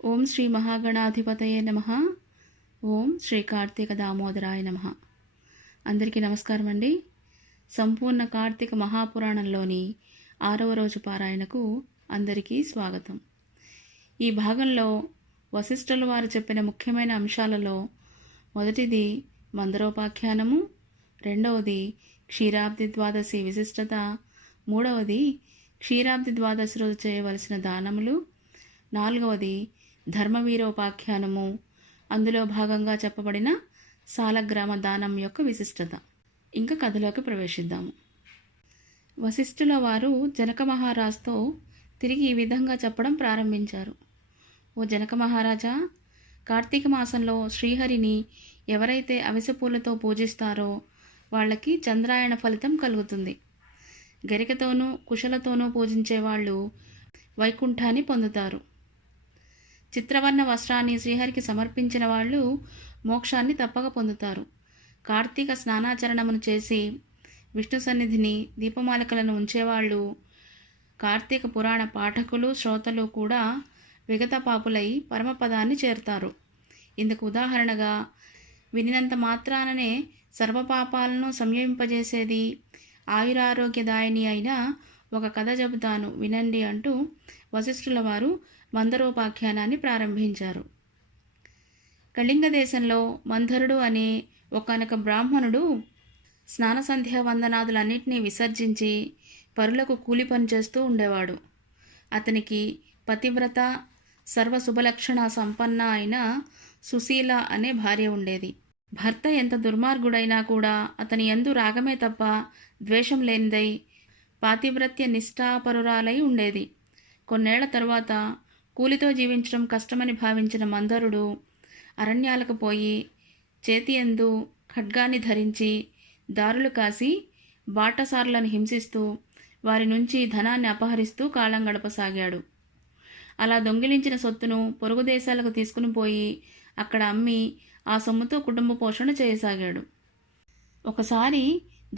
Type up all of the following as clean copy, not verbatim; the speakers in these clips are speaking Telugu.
ఓం శ్రీ మహాగణాధిపతయే నమః. ఓం శ్రీ కార్తీక దామోదరాయ నమః. అందరికీ నమస్కారం అండి. సంపూర్ణ కార్తీక మహాపురాణంలోని 6వ రోజు పారాయణకు అందరికీ స్వాగతం. ఈ భాగంలో వశిష్ఠుల వారు చెప్పిన ముఖ్యమైన అంశాలలో మొదటిది మందరోపాఖ్యానము, రెండవది క్షీరాబ్ది ద్వాదశి విశిష్టత, మూడవది క్షీరాబ్ది ద్వాదశి రోజు చేయవలసిన దానములు, నాలుగవది ధర్మవీరోపాఖ్యానము, అందులో భాగంగా చెప్పబడిన సాలగ్రామ దానం యొక్క విశిష్టత. ఇంకా కథలోకి ప్రవేశిద్దాము. వశిష్ఠుల వారు జనక మహారాజుతో తిరిగి ఈ విధంగా చెప్పడం ప్రారంభించారు. ఓ జనక మహారాజా, కార్తీక మాసంలో శ్రీహరిని ఎవరైతే అవిసె పూలతో పూజిస్తారో వాళ్ళకి చంద్రాయణ ఫలితం కలుగుతుంది. గరికతోనూ కుశలతోనూ పూజించే వాళ్ళు వైకుంఠాన్ని పొందుతారు. చిత్రవర్ణ వస్త్రాన్ని శ్రీహరికి సమర్పించిన వాళ్ళు మోక్షాన్ని తప్పక పొందుతారు. కార్తీక స్నానాచరణమును చేసి విష్ణు సన్నిధిని దీపమాలికలను ఉంచేవాళ్ళు, కార్తీక పురాణ పాఠకులు శ్రోతలు కూడా విగత పాపులై పరమపదాన్ని చేరుతారు. ఇందుకు ఉదాహరణగా వినినంత మాత్రాననే సర్వపాపాలను సంయమింపజేసేది ఆయురారోగ్యదాయిని అయిన ఒక కథ చెబుతాను వినండి అంటూ వశిష్ఠుల వారు మందరోపాఖ్యానాన్ని ప్రారంభించారు. కళింగ దేశంలో మందరుడు అనే ఒకానొక బ్రాహ్మణుడు స్నాన సంధ్యా వందనాదులన్నింటినీ విసర్జించి పరులకు కూలి పని చేస్తూ ఉండేవాడు. అతనికి పతివ్రత సర్వశుభలక్షణ సంపన్న అయిన సుశీల అనే భార్య ఉండేది. భర్త ఎంత దుర్మార్గుడైనా కూడా అతని యందు రాగమే తప్ప ద్వేషం లేనిదై పాతివ్రత్య నిష్ఠాపరురాలై ఉండేది. కొన్నేళ్ల తరువాత కూలితో జీవించడం కష్టమని భావించిన మందరుడు అరణ్యాలకు పోయి చేతియందు ఖడ్గాన్ని ధరించి దారులు కాసి బాటసారులను హింసిస్తూ వారి నుంచి ధనాన్ని అపహరిస్తూ కాలం గడపసాగాడు. అలా దొంగిలించిన సొత్తును పొరుగు దేశాలకు తీసుకుని పోయి అక్కడ అమ్మి ఆ సొమ్ముతో కుటుంబ పోషణ చేయసాగాడు. ఒకసారి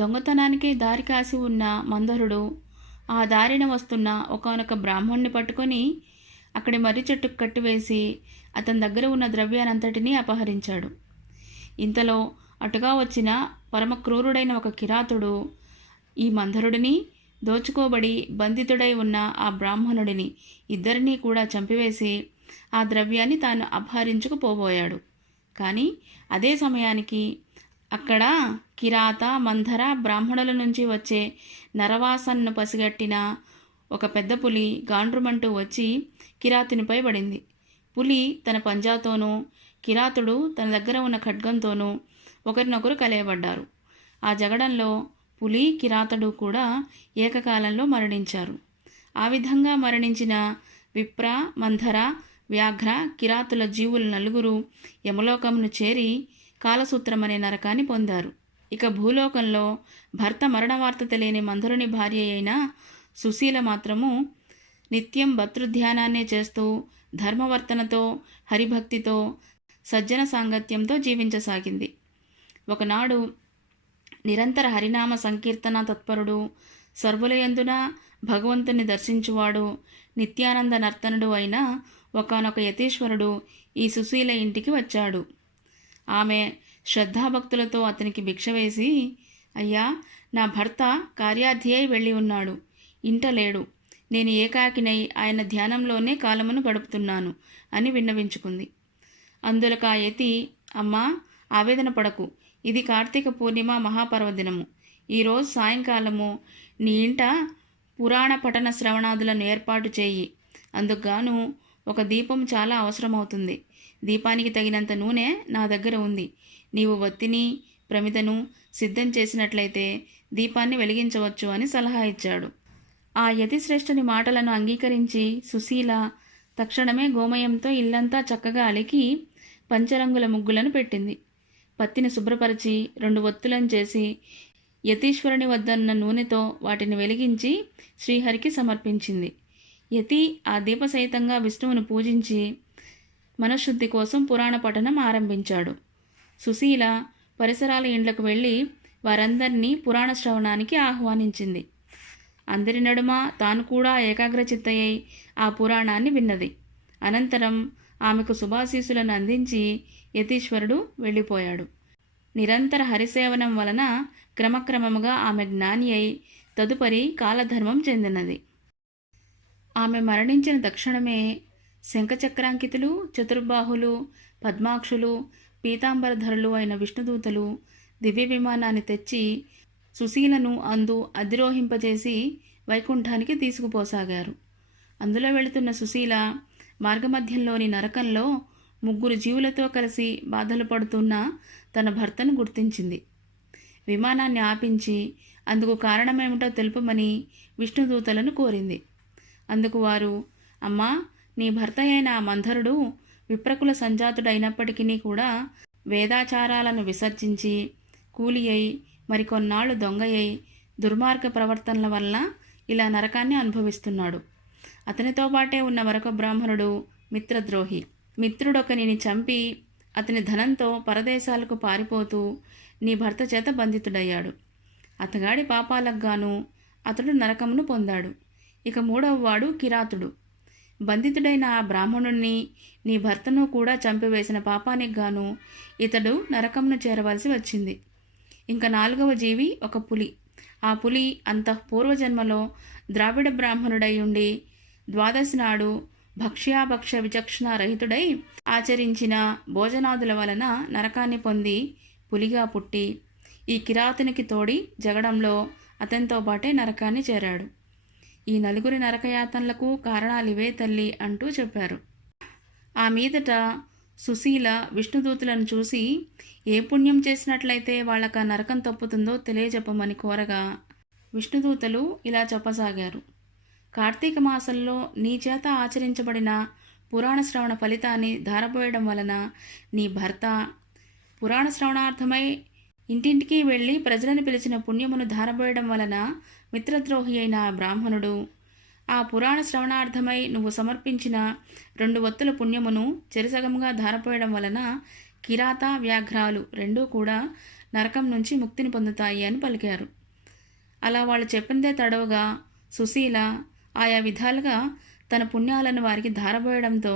దొంగతనానికే దారి కాసి ఉన్న మందరుడు ఆ దారిన వస్తున్న ఒకానొక బ్రాహ్మణ్ణి పట్టుకొని అక్కడి మర్రి చెట్టుకు కట్టివేసి అతని దగ్గర ఉన్న ద్రవ్యానంతటినీ అపహరించాడు. ఇంతలో అటుగా వచ్చిన పరమ క్రూరుడైన ఒక కిరాతుడు ఈ మందరుడిని, దోచుకోబడి బంధితుడై ఉన్న ఆ బ్రాహ్మణుడిని ఇద్దరినీ కూడా చంపివేసి ఆ ద్రవ్యాన్ని తాను అపహరించుకుపోబోయాడు. కానీ అదే సమయానికి అక్కడ కిరాత మందర బ్రాహ్మణుల నుంచి వచ్చే నరవాసనను పసిగట్టిన ఒక పెద్ద పులి గాండ్రుమంటూ వచ్చి కిరాతునిపై పడింది. పులి తన పంజాతోనూ కిరాతుడు తన దగ్గర ఉన్న ఖడ్గంతోనూ ఒకరినొకరు కలయబడ్డారు. ఆ జగడంలో పులి కిరాతుడు కూడా ఏకకాలంలో మరణించారు. ఆ విధంగా మరణించిన విప్ర మందర వ్యాఘ్ర కిరాతుల జీవులు నలుగురు యమలోకమును చేరి కాలసూత్రం అనే నరకాన్ని పొందారు. ఇక భూలోకంలో భర్త మరణ వార్త తెలియని మందరుని భార్య అయిన సుశీల మాత్రము నిత్యం భర్తృధ్యానాన్నే చేస్తూ ధర్మవర్తనతో హరిభక్తితో సజ్జన సాంగత్యంతో జీవించసాగింది. ఒకనాడు నిరంతర హరినామ సంకీర్తన తత్పరుడు, సర్వులయందున భగవంతుని దర్శించువాడు, నిత్యానంద నర్తనుడు అయిన ఒకానొక యతీశ్వరుడు ఈ సుశీల ఇంటికి వచ్చాడు. ఆమె శ్రద్ధాభక్తులతో అతనికి భిక్ష వేసి, అయ్యా, నా భర్త కార్యార్థి అయి వెళ్ళి ఉన్నాడు, ఇంట లేడు, నేను ఏకాకినై ఆయన ధ్యానంలోనే కాలమును గడుపుతున్నాను అని విన్నవించుకుంది. అందులకు ఆ యతి, అమ్మా, ఆవేదన పడకు, ఇది కార్తీక పూర్ణిమ మహాపర్వదినము. ఈరోజు సాయంకాలము నీ ఇంట పురాణ పఠన శ్రవణాదులను ఏర్పాటు చేయి. అందుకుగాను ఒక దీపం చాలా అవసరమవుతుంది. దీపానికి తగినంత నూనె నా దగ్గర ఉంది. నీవు వత్తిని ప్రమిదను సిద్ధం చేసినట్లయితే దీపాన్ని వెలిగించవచ్చు అని సలహా ఇచ్చాడు. ఆ యతిశ్రేష్ఠుని మాటలను అంగీకరించి సుశీల తక్షణమే గోమయంతో ఇల్లంతా చక్కగా అలికి పంచరంగుల ముగ్గులను పెట్టింది. పత్తిని శుభ్రపరిచి 2 ఒత్తులను చేసి యతీశ్వరుని వద్దన్న నూనెతో వాటిని వెలిగించి శ్రీహరికి సమర్పించింది. యతి ఆ దీపసహితంగా విష్ణువును పూజించి మనశ్శుద్ధి కోసం పురాణ పఠనం ఆరంభించాడు. సుశీల పరిసరాల ఇండ్లకు వెళ్ళి వారందరినీ పురాణ శ్రవణానికి ఆహ్వానించింది. అందరి నడుమ తాను కూడా ఏకాగ్రచిత్తయ్యై ఆ పురాణాన్ని విన్నది. అనంతరం ఆమెకు శుభాశీసులను అందించి యతీశ్వరుడు వెళ్ళిపోయాడు. నిరంతర హరిసేవనం వలన క్రమక్రమముగా ఆమె జ్ఞాని అయి తదుపరి కాలధర్మం చెందినది. ఆమె మరణించిన తక్షణమే శంఖచక్రాంకితులు, చతుర్బాహులు, పద్మాక్షులు, పీతాంబరధరులు అయిన విష్ణుదూతలు దివ్య విమానాన్ని తెచ్చి సుశీలను అందు అధిరోహింపజేసి వైకుంఠానికి తీసుకుపోసాగారు. అందులో వెళుతున్న సుశీల మార్గమధ్యంలోని నరకంలో 3 జీవులతో కలిసి బాధలు పడుతున్న తన భర్తను గుర్తించింది. విమానాన్ని ఆపించి అందుకు కారణమేమిటో తెలుపమని విష్ణుదూతలను కోరింది. అందుకు వారు, అమ్మా, నీ భర్త అయిన ఆ మంధరుడు విప్రకుల సంజాతుడైనప్పటికీ కూడా వేదాచారాలను విసర్జించి కూలి అయి మరికొన్నాళ్లు దొంగయ్యి దుర్మార్గ ప్రవర్తనల వల్ల ఇలా నరకాన్ని అనుభవిస్తున్నాడు. అతనితో పాటే ఉన్న మరొక బ్రాహ్మణుడు మిత్రద్రోహి. మిత్రుడొకనిని చంపి అతని ధనంతో పరదేశాలకు పారిపోతూ నీ భర్త చేత బంధితుడయ్యాడు. అతగాడి పాపాలకు గాను అతడు నరకమును పొందాడు. ఇక 3వ వాడు కిరాతుడు. బంధితుడైన ఆ బ్రాహ్మణుణ్ణి నీ భర్తను కూడా చంపివేసిన పాపానికి గాను ఇతడు నరకమును చేరవలసి వచ్చింది. ఇంకా 4వ జీవి ఒక పులి. ఆ పులి పూర్వజన్మలో ద్రావిడ బ్రాహ్మణుడై ఉండి ద్వాదశి నాడు భక్ష్యాభక్ష విచక్షణ రహితుడై ఆచరించిన భోజనాదుల వలన నరకాన్ని పొంది పులిగా పుట్టి ఈ కిరాతునికి తోడి జగడంలో అతనితో పాటే నరకాన్ని చేరాడు. ఈ 4 నరకయాతనలకు కారణాలివే తల్లి అంటూ చెప్పారు. ఆ మీదట సుశీల విష్ణుదూతులను చూసి ఏ పుణ్యం చేసినట్లయితే వాళ్ళక నరకం తప్పుతుందో తెలియజెప్పమని కోరగా విష్ణుదూతలు ఇలా చెప్పసాగారు. కార్తీక మాసంలో నీ చేత ఆచరించబడిన పురాణ శ్రవణ ఫలితాన్ని ధారపోయడం వలన నీ భర్త పురాణ శ్రవణార్థమై ఇంటింటికి వెళ్ళి ప్రజలను పిలిచిన పుణ్యమును ధారపోయడం వలన మిత్రద్రోహి అయిన బ్రాహ్మణుడు ఆ పురాణ శ్రవణార్థమై నువ్వు సమర్పించిన 2 వత్తుల పుణ్యమును చెరిసగముగా ధారపోయడం వలన కిరాత వ్యాఘ్రాలు 2 కూడా నరకం నుంచి ముక్తిని పొందుతాయి అని పలికారు. అలా వాళ్ళు చెప్పినదే తడవుగా సుశీల ఆయా విధాలుగా తన పుణ్యాలను వారికి ధారపోయడంతో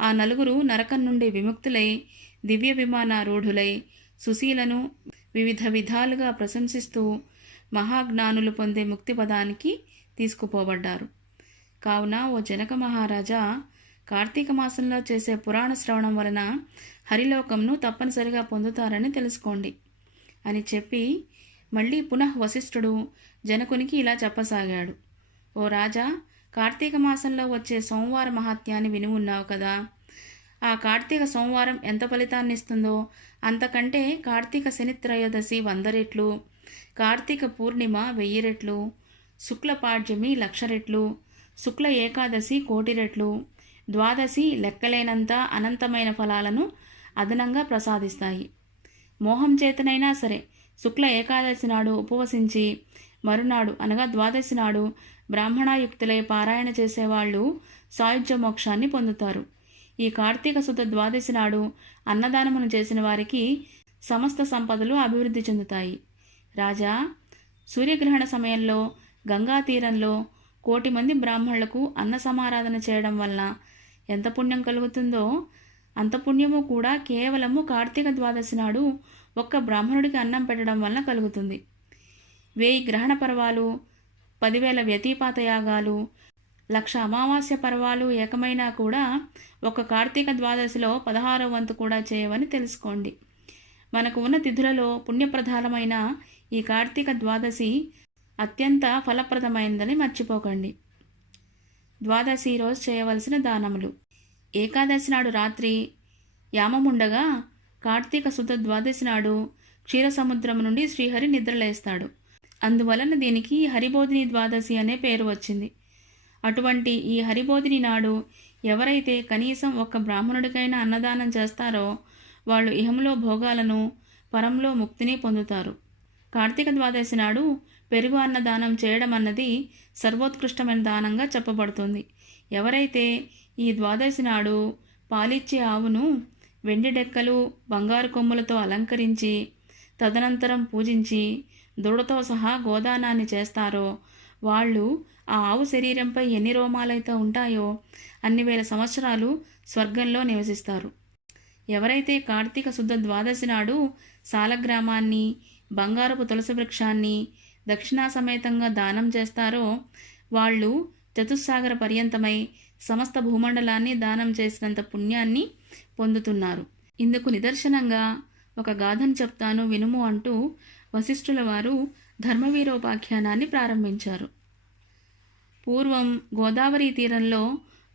ఆ 4 నరకం నుండి విముక్తులై దివ్య విమానారూఢులై సుశీలను వివిధ విధాలుగా ప్రశంసిస్తూ మహాజ్ఞానులు పొందే ముక్తి పదానికి తీసుకుపోబడ్డారు. కావున ఓ జనక మహారాజా, కార్తీక మాసంలో చేసే పురాణ శ్రవణం వలన హరిలోకంను తప్పనిసరిగా పొందుతారని తెలుసుకోండి అని చెప్పి మళ్ళీ పునః వశిష్ఠుడు జనకునికి ఇలా చెప్పసాగాడు. ఓ రాజా, కార్తీక మాసంలో వచ్చే సోమవార మహాత్యాన్ని విని ఉన్నావు కదా. ఆ కార్తీక సోమవారం ఎంత ఫలితాన్ని ఇస్తుందో అంతకంటే కార్తీక శని త్రయోదశి 100 రెట్లు, కార్తీక పూర్ణిమ 1000 రెట్లు, శుక్ల పాడ్యమి 1,00,000 రెట్లు, శుక్ల ఏకాదశి 1,00,000 రెట్లు, ద్వాదశి లెక్కలేనంత అనంతమైన ఫలాలను అదనంగా ప్రసాదిస్తాయి. మోహం చేతనైనా సరే శుక్ల ఏకాదశి నాడు ఉపవసించి మరునాడు అనగా ద్వాదశి నాడు బ్రాహ్మణాయుక్తులై పారాయణ చేసేవాళ్ళు సాయుధ్య మోక్షాన్ని పొందుతారు. ఈ కార్తీక శుద్ధ ద్వాదశి నాడు అన్నదానమును చేసిన వారికి సమస్త సంపదలు అభివృద్ధి చెందుతాయి. రాజా, సూర్యగ్రహణ సమయంలో గంగా తీరంలో 1,000,000 మంది బ్రాహ్మణులకు అన్న సమారాధన చేయడం వలన ఎంత పుణ్యం కలుగుతుందో అంత పుణ్యము కూడా కేవలము కార్తీక ద్వాదశి నాడు ఒక్క బ్రాహ్మణుడికి అన్నం పెట్టడం వలన కలుగుతుంది. 1000 గ్రహణ పర్వాలు, 10,000 వ్యతిపాత యాగాలు, 1,00,000 అమావాస్య పర్వాలు ఏకమైనా కూడా ఒక కార్తీక ద్వాదశిలో 16వ వంతు కూడా చేయవని తెలుసుకోండి. మనకు ఉన్న తిథులలో పుణ్యప్రధానమైన ఈ కార్తీక ద్వాదశి అత్యంత ఫలప్రదమైందని మర్చిపోకండి. ద్వాదశి రోజు చేయవలసిన దానములు. ఏకాదశి నాడు రాత్రి యామముండగా కార్తీక శుద్ధ ద్వాదశి నాడు క్షీరసముద్రం నుండి శ్రీహరి నిద్రలేస్తాడు. అందువలన దీనికి హరిబోధిని ద్వాదశి అనే పేరు వచ్చింది. అటువంటి ఈ హరిబోధిని నాడు ఎవరైతే కనీసం ఒక్క బ్రాహ్మణుడికైనా అన్నదానం చేస్తారో వాళ్ళు ఇహంలో భోగాలను, పరంలో ముక్తిని పొందుతారు. కార్తీక ద్వాదశి నాడు పెరుగు అన్నదానం చేయడం అన్నది సర్వోత్కృష్టమైన దానంగా చెప్పబడుతుంది. ఎవరైతే ఈ ద్వాదశి నాడు పాలిచ్చే ఆవును వెండి డెక్కలు, బంగారు కొమ్ములతో అలంకరించి తదనంతరం పూజించి దూడతో సహా గోదానాన్ని చేస్తారో వాళ్ళు ఆ ఆవు శరీరంపై ఎన్ని రోమాలైతే ఉంటాయో అన్ని వేల సంవత్సరాలు స్వర్గంలో నివసిస్తారు. ఎవరైతే కార్తీక శుద్ధ ద్వాదశి నాడు సాలగ్రామాన్ని, బంగారపు తులసి వృక్షాన్ని దక్షిణా సమేతంగా దానం చేస్తారో వాళ్ళు చతుస్సాగర పర్యంతమై సమస్త భూమండలాన్ని దానం చేసినంత పుణ్యాన్ని పొందుతున్నారు. ఇందుకు నిదర్శనంగా ఒక గాథను చెప్తాను వినుము అంటూ వశిష్ఠుల వారు ధర్మవీరోపాఖ్యానాన్ని ప్రారంభించారు. పూర్వం గోదావరి తీరంలో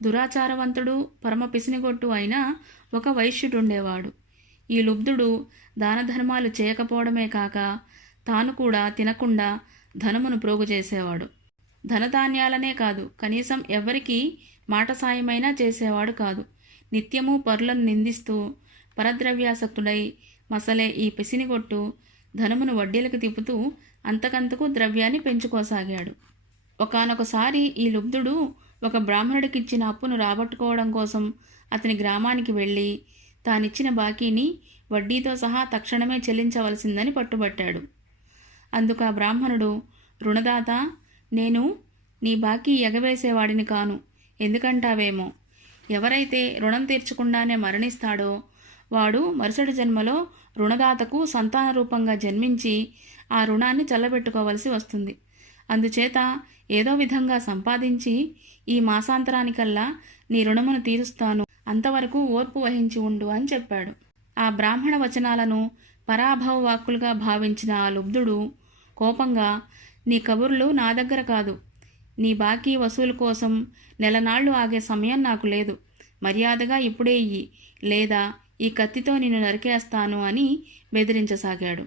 దురాచారవంతుడు, పరమ పిసినిగొట్టు అయిన ఒక వైశ్యుడుండేవాడు. ఈ లుబ్ధుడు దాన ధర్మాలు చేయకపోవడమే కాక తాను కూడా తినకుండా ధనమును ప్రోగు చేసేవాడు. ధనధాన్యాలనే కాదు, కనీసం ఎవ్వరికీ మాట సాయమైనా చేసేవాడు కాదు. నిత్యము పరులను నిందిస్తూ పరద్రవ్యాసక్తుడై మసలే ఈ పిసినిగొట్టు ధనమును వడ్డీలకు తిప్పుతూ అంతకంతకు ద్రవ్యాన్ని పెంచుకోసాగాడు. ఒకానొకసారి ఈ లుబ్ధుడు ఒక బ్రాహ్మణుడికిచ్చిన అప్పును రాబట్టుకోవడం కోసం అతని గ్రామానికి వెళ్ళి తానిచ్చిన బాకీని వడ్డీతో సహా తక్షణమే చెల్లించవలసిందని పట్టుబట్టాడు. అందుకు ఆ బ్రాహ్మణుడు, రుణదాత, నేను నీ బాకీ ఎగవేసేవాడిని కాను, ఎందుకంటావేమో. ఎవరైతే రుణం తీర్చకుండానే మరణిస్తాడో వాడు మరుసటి జన్మలో రుణదాతకు సంతాన రూపంగా జన్మించి ఆ రుణాన్ని చల్లబెట్టుకోవలసి వస్తుంది. అందుచేత ఏదో విధంగా సంపాదించి ఈ మాసాంతరానికల్లా నీ రుణమును తీరుస్తాను, అంతవరకు ఓర్పు వహించి ఉండు అని చెప్పాడు. ఆ బ్రాహ్మణ వచనాలను పరాభవ వాక్కులుగా భావించిన ఆ లుబ్ధుడు కోపంగా, నీ కబుర్లు నా దగ్గర కాదు, నీ బాకీ వసూలు కోసం నెలనాళ్లు ఆగే సమయం నాకు లేదు, మర్యాదగా ఇప్పుడే ఇయ్యి, లేదా ఈ కత్తితో నిన్ను నరికేస్తాను అని బెదిరించసాగాడు.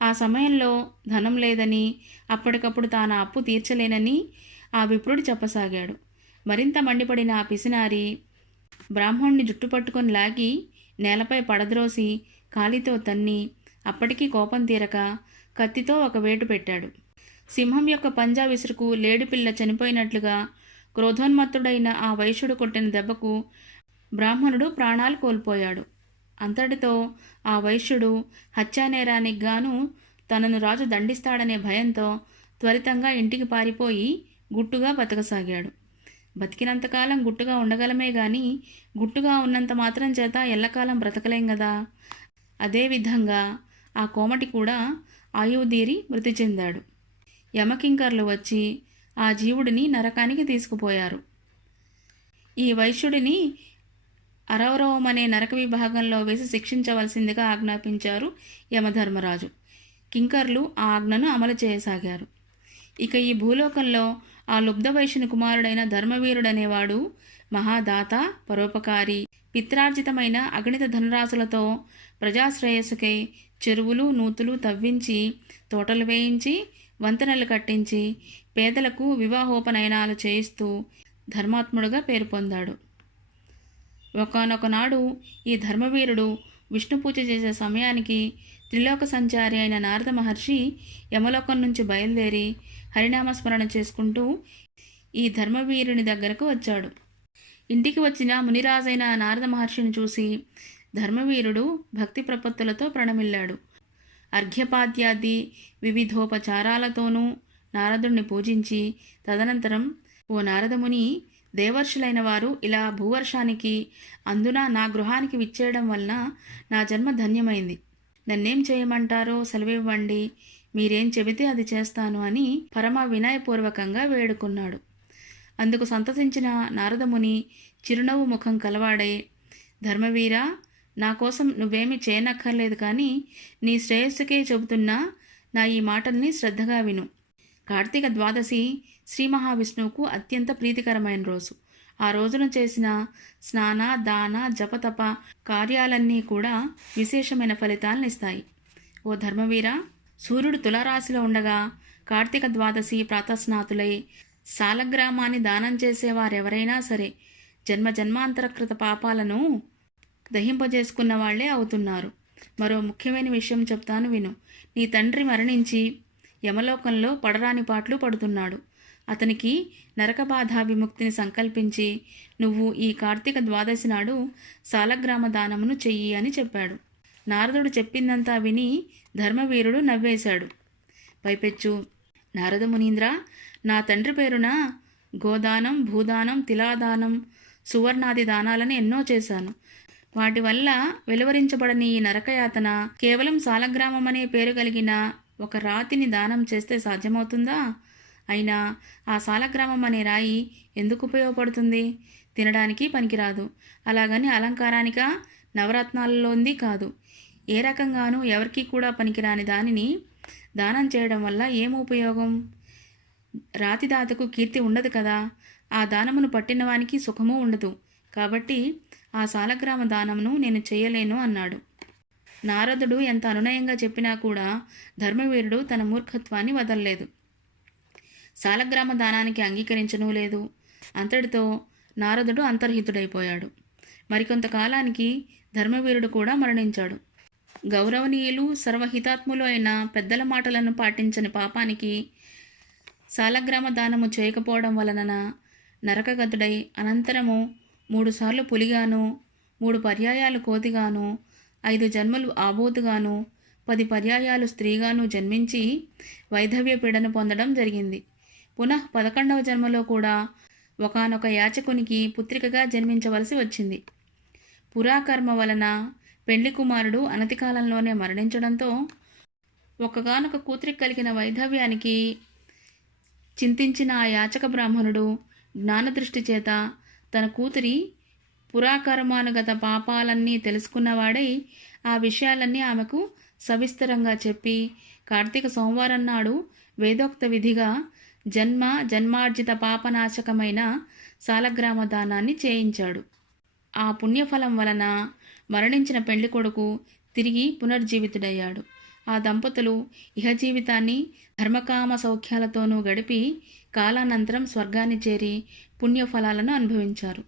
ఆ సమయంలో ధనం లేదని, అప్పటికప్పుడు తాను అప్పు తీర్చలేనని ఆ విప్రుడు చెప్పసాగాడు. మరింత మండిపడిన ఆ పిసినారి బ్రాహ్మణుని జుట్టు పట్టుకొని లాగి నేలపై పడద్రోసి కాలితో తన్ని అప్పటికీ కోపం తీరక కత్తితో ఒక వేటు పెట్టాడు. సింహం యొక్క పంజా విసురుకు లేడిపిల్ల చనిపోయినట్లుగా క్రోధోన్మత్తుడైన ఆ వైశ్యుడు కొట్టిన దెబ్బకు బ్రాహ్మణుడు ప్రాణాలు కోల్పోయాడు. అంతటితో ఆ వైశ్యుడు హత్యానేరానికి గాను తనను రాజు దండిస్తాడనే భయంతో త్వరితంగా ఇంటికి పారిపోయి గుట్టుగా బతకసాగాడు. బతికినంతకాలం గుట్టుగా ఉండగలమే గాని గుట్టుగా ఉన్నంత మాత్రం చేత ఎల్లకాలం బ్రతకలేం గదా. అదేవిధంగా ఆ కోమటి కూడా ఆయువుదీరి మృతి చెందాడు. యమకింకర్లు వచ్చి ఆ జీవుడిని నరకానికి తీసుకుపోయారు. ఈ వైశ్యుడిని అరవరవమనే నరక విభాగంలో వేసి శిక్షించవలసిందిగా ఆజ్ఞాపించారు యమధర్మరాజు. కింకర్లు ఆ ఆజ్ఞను అమలు చేయసాగారు. ఇక ఈ భూలోకంలో ఆ లుబ్ధ వైశ్యుని కుమారుడైన ధర్మవీరుడనేవాడు మహాదాత, పరోపకారి, పిత్రార్జితమైన అగణిత ధనరాశులతో ప్రజాశ్రేయస్సుకై చెరువులు, నూతులు తవ్వించి, తోటలు వేయించి, వంతెనలు కట్టించి, పేదలకు వివాహోపనయనాలు చేయిస్తూ ధర్మాత్ముడుగా పేరు పొందాడు. ఒకానొకనాడు ఈ ధర్మవీరుడు విష్ణు పూజ చేసే సమయానికి త్రిలోక సంచారి అయిన నారద మహర్షి యమలోకం నుంచి బయలుదేరి హరినామస్మరణ చేసుకుంటూ ఈ ధర్మవీరుని దగ్గరకు వచ్చాడు. ఇంటికి వచ్చిన మునిరాజైన నారద మహర్షిని చూసి ధర్మవీరుడు భక్తి ప్రపత్తులతో ప్రణమిల్లాడు. అర్ఘ్యపాద్యాది వివిధోపచారాలతోనూ నారదుణ్ణి పూజించి తదనంతరం, ఓ నారదముని, దేవర్షులైన వారు ఇలా భూవర్షానికి అందున నా గృహానికి విచ్చేయడం వలన నా జన్మ ధన్యమైంది. నన్నేం చేయమంటారో సెలవివ్వండి, మీరేం చెబితే అది చేస్తాను అని పరమ వినయపూర్వకంగా వేడుకున్నాడు. అందుకు సంతసించిన నారదముని చిరునవ్వు ముఖం కలవాడై, ధర్మవీరా, నా కోసం నువ్వేమీ చేయనక్కర్లేదు, కానీ నీ శ్రేయస్సుకే చెబుతున్నా నా ఈ మాటల్ని శ్రద్ధగా విను. కార్తీక ద్వాదశి శ్రీ మహావిష్ణువుకు అత్యంత ప్రీతికరమైన రోజు. ఆ రోజున చేసిన స్నాన, దాన, జపతప కార్యాలన్నీ కూడా విశేషమైన ఫలితాలను ఇస్తాయి. ఓ ధర్మవీరా, సూర్యుడు తులారాశిలో ఉండగా కార్తీక ద్వాదశి ప్రాతస్నాతులై సాలగ్రామాన్ని దానం చేసేవారెవరైనా సరే జన్మ జన్మాంతరకృత పాపాలను దహింపజేసుకున్న వాళ్లే అవుతున్నారు. మరో ముఖ్యమైన విషయం చెప్తాను విను. నీ తండ్రి మరణించి యమలోకంలో పడరాని పాట్లు పడుతున్నాడు. అతనికి నరకబాధ విముక్తిని సంకల్పించి నువ్వు ఈ కార్తీక ద్వాదశి నాడు సాలగ్రామ దానమును చెయ్యి అని చెప్పాడు. నారదుడు చెప్పిందంతా విని ధర్మవీరుడు నవ్వేశాడు. పైపెచ్చు, నారద మునీంద్ర, నా తండ్రి పేరున గోదానం, భూదానం, తిలాదానం, సువర్ణాది దానాలను ఎన్నో చేశాను. వాటి వల్ల వెలువరించబడని ఈ నరకయాతన కేవలం సాలగ్రామం అనే పేరు కలిగిన ఒక రాతిని దానం చేస్తే సాధ్యమవుతుందా? అయినా ఆ సాలగ్రామం అనే రాయి ఎందుకు ఉపయోగపడుతుంది? తినడానికి పనికిరాదు. అలాగని అలంకారానికా, నవరత్నాలలోంది కాదు. ఏ రకంగానూ ఎవరికీ కూడా పనికిరాని దానిని దానం చేయడం వల్ల ఏం ఉపయోగం? రాతిదాతకు కీర్తి ఉండదు కదా. ఆ దానమును పట్టినవానికి సుఖమూ ఉండదు. కాబట్టి ఆ సాలగ్రామ దానమును నేను చేయలేను అన్నాడు. నారదుడు ఎంత అనునయంగా చెప్పినా కూడా ధర్మవీరుడు తన మూర్ఖత్వాన్ని వదల్లేదు. సాలగ్రామ దానానికి అంగీకరించనూ లేదు. అంతటితో నారదుడు అంతర్హితుడైపోయాడు. మరికొంతకాలానికి ధర్మవీరుడు కూడా మరణించాడు. గౌరవనీయులు సర్వహితాత్ములు అయిన పెద్దల మాటలను పాటించని పాపానికి సాలగ్రామ దానము చేయకపోవడం వలన నరకగతుడై అనంతరము 3 సార్లు పులిగాను, 3 పర్యాయాలు కోతిగాను, 5 జన్మలు ఆబోతుగాను, 10 పర్యాయాలు స్త్రీగాను జన్మించి వైధవ్య పీడను పొందడం జరిగింది. పునః 11వ జన్మలో కూడా ఒకానొక యాచకునికి పుత్రికగా జన్మించవలసి వచ్చింది. పురాకర్మ వలన పెండ్లి కుమారుడు అనతి కాలంలోనే మరణించడంతో ఒక్కగానొక కూతురికి కలిగిన వైధవ్యానికి చింతించిన ఆ యాచక బ్రాహ్మణుడు జ్ఞానదృష్టి చేత తన కూతురి పురాకర్మానుగత పాపాలన్నీ తెలుసుకున్నవాడై ఆ విషయాలన్నీ ఆమెకు సవిస్తరంగా చెప్పి కార్తీక సోమవారం నాడు వేదోక్త విధిగా జన్మార్జిత పాపనాశకమైన సాలగ్రామ దానాన్ని చేయించాడు. ఆ పుణ్యఫలం వలన మరణించిన పెండ్లి కొడుకు తిరిగి పునర్జీవితుడయ్యాడు. ఆ దంపతులు ఇహజీవితాన్ని ధర్మకామ సౌఖ్యాలతోనూ గడిపి కాలానంతరం స్వర్గాన్ని చేరి పుణ్యఫలాలను అనుభవించారు.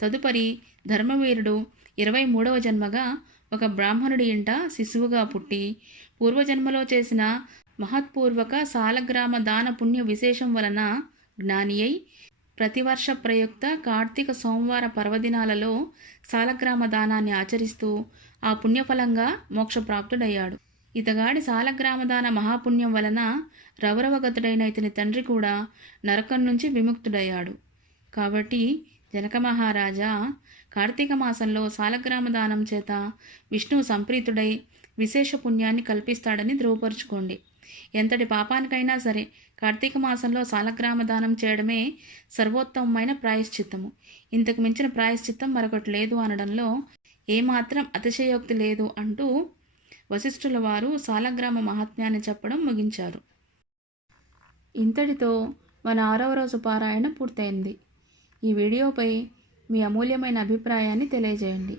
తదుపరి ధర్మవీరుడు 23వ జన్మగా ఒక బ్రాహ్మణుడి ఇంట శిశువుగా పుట్టి పూర్వజన్మలో చేసిన మహత్పూర్వక సాలగ్రామ దాన పుణ్య విశేషం వలన జ్ఞాని అయి ప్రతివర్ష ప్రయుక్త కార్తీక సోమవార పర్వదినాలలో సాలగ్రామ దానాన్ని ఆచరిస్తూ ఆ పుణ్యఫలంగా మోక్షప్రాప్తుడయ్యాడు. ఇతగాడి సాలగ్రామ దాన మహాపుణ్యం వలన రౌరవగతుడైన ఇతని తండ్రి కూడా నరకం నుంచి విముక్తుడయ్యాడు. కాబట్టి జనక మహారాజా, కార్తీక మాసంలో సాలగ్రామ దానం చేత విష్ణువు సంప్రీతుడై విశేష పుణ్యాన్ని కల్పిస్తాడని ధృవపరుచుకోండి. ఎంతటి పాపానికైనా సరే కార్తీక మాసంలో సాలగ్రామ దానం చేయడమే సర్వోత్తమమైన ప్రాయశ్చిత్తము. ఇంతకు మించిన ప్రాయశ్చిత్తం మరొకటి లేదు అనడంలో ఏమాత్రం అతిశయోక్తి లేదు అంటూ వశిష్ఠుల వారు సాలగ్రామ మహాత్మ్యాన్ని చెప్పడం ముగించారు. ఇంతటితో మన 6వ రోజు పారాయణ పూర్తయింది. ఈ వీడియోపై మీ అమూల్యమైన అభిప్రాయాన్ని తెలియజేయండి.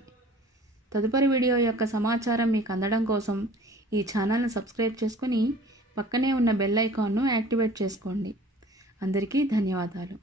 తదుపరి వీడియో యొక్క సమాచారం మీకు అందడం కోసం ఈ ఛానల్ను సబ్స్క్రైబ్ చేసుకుని పక్కనే ఉన్న బెల్ ఐకాన్ను యాక్టివేట్ చేసుకోండి. అందరికీ ధన్యవాదాలు.